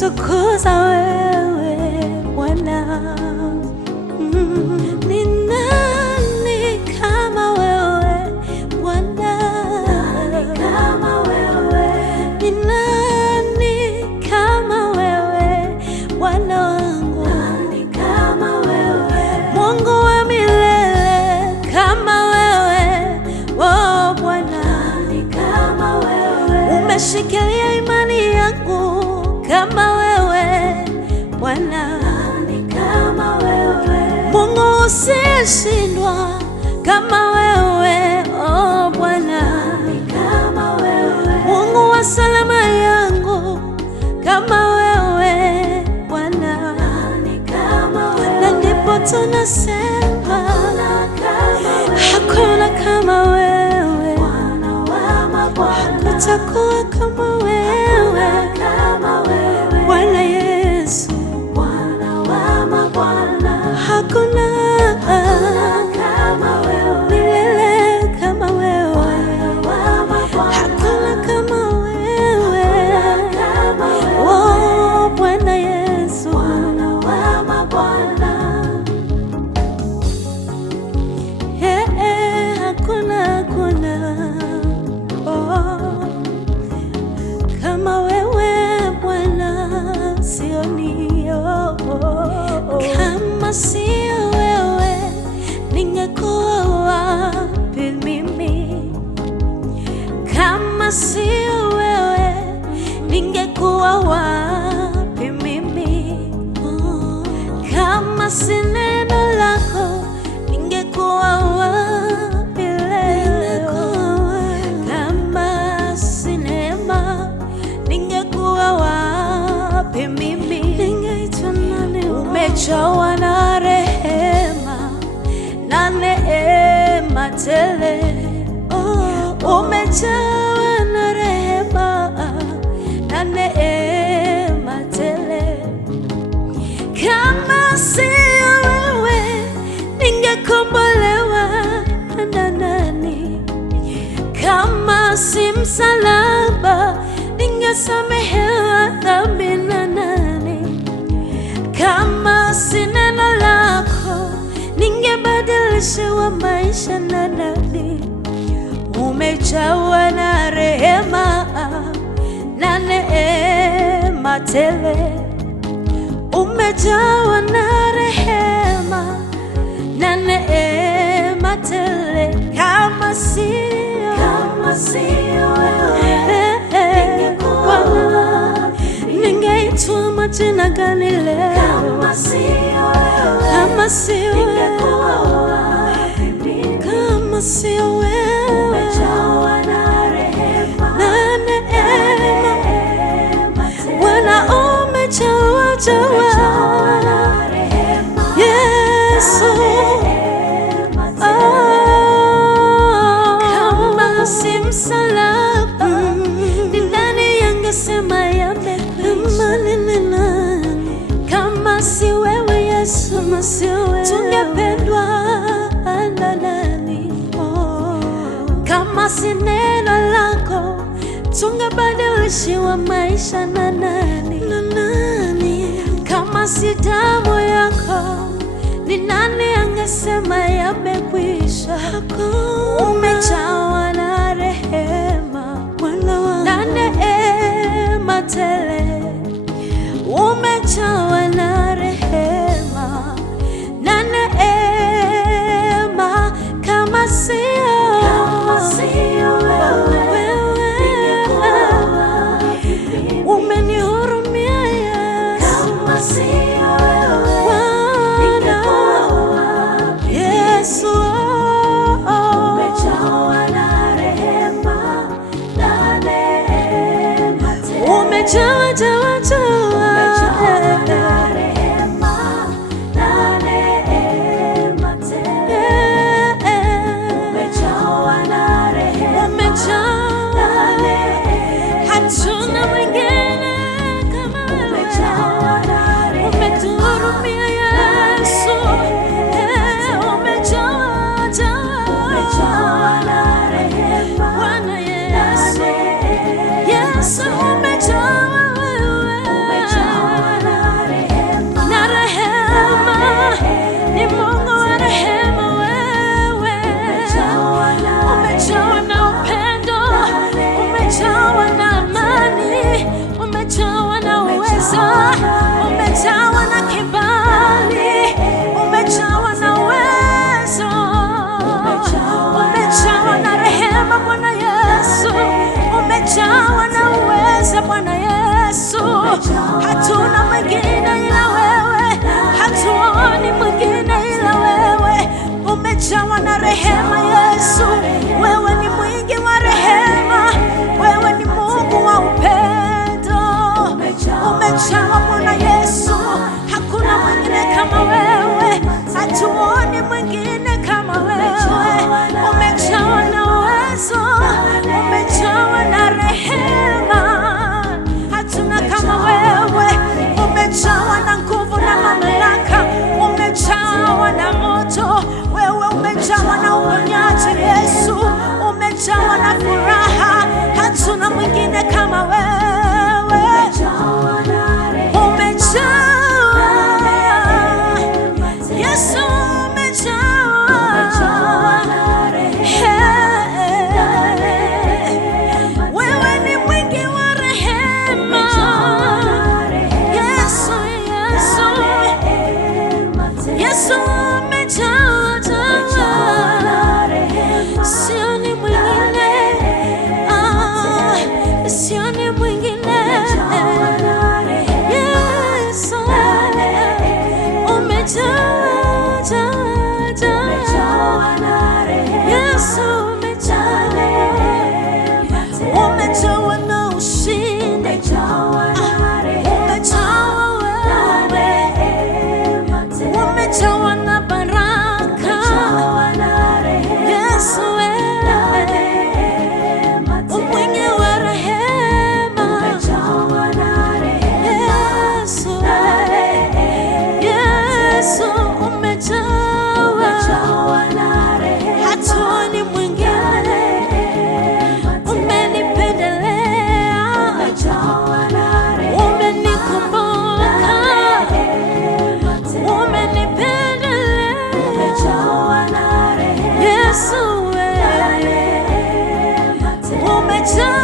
ninakutukuza wewe Bwana. Ni nani kama wewe Bwana? Ni nani kama wewe Bwana wangu? Mungu wa milele kama wewe, oh Bwana. Umeshikilia imani yangu kama wewe Bwana. Mungu usiyeshindwa kama wewe, oh Bwana. Mungu wa salama yangu kama wewe Bwana. Na ndipo tunasema hakuna kama wewe, hakutakuwa kama wewe Bwana Yesu. Hakuna milele kama wewe, hakuna kama wewe, oh Bwana Yesu. Hakuna oh kama wewe Bwana, sioni kama sio wewe ningekuwa wapi mimi? Kama sio wewe ningekuwa wapi mimi? Kama si neno lako ningekuwa wapi leo? Kama si neema ningekuwa wapi mimi? Ningeitwa nani? Umejawa na rehema na neema tele, umejawa na rehema na neema tele. Kama sio wewe ningekombolewa na nani? Kama si msalaba ningesamehewa dhambi na nani? Kama si neno lako ningebadilishiwa maisha na nani? Umejawa na rehema na neema tele, umejawa na rehema na neema tele. Kama sio wewe ningeitwa majina gani leo? Kama sio wewe, kama sio wewe, umejawa na rehema na neema Bwana, umejawa na rehema Yesu. Kama si msalaba ni nani yangesema yamekwisha? Kama si wewe Yesu, tungependwa na nani? Kama si neno lako tungebadilishiwa maisha na nani? Kama si damu yako ni nani angesema yamekwisha? Umejawa na rehema na neema tele, umejawa na rehema na neema. Kama sio wewe, umenihurumia Yesu. Yesu, umejawa na rehema Yesu, wewe ni mwingi wa rehema, wewe ni Mungu wa upendo, umejawa Bwana Yesu, hakuna mwingine kama wewe, hatuoni mwingine kama wewe, umejawa na uwezo, umejawa na rehema, hatuna kama wewe, umejawa na nguvu na mamlaka, umejawa na moto, wewe umejawa na uponyaji Yesu, umejawa na furaha, hatuna mwingine kama wewe, Yesu umejawa, wewe ni mwingi wa rehema, Yesu, Yesu, Yesu umejawa, sioni mwingine, sioni mwingine, Yesu umejawa, Yesu umejawa na ushindi, umejawa wewe, umejawa na baraka, Yesu wewe mwingi wa rehema, Yesu Yesu umejawa, hatuoni mwingine, umenipendelea, umenikumbuka, umenipendelea, Yesu wewe umejawa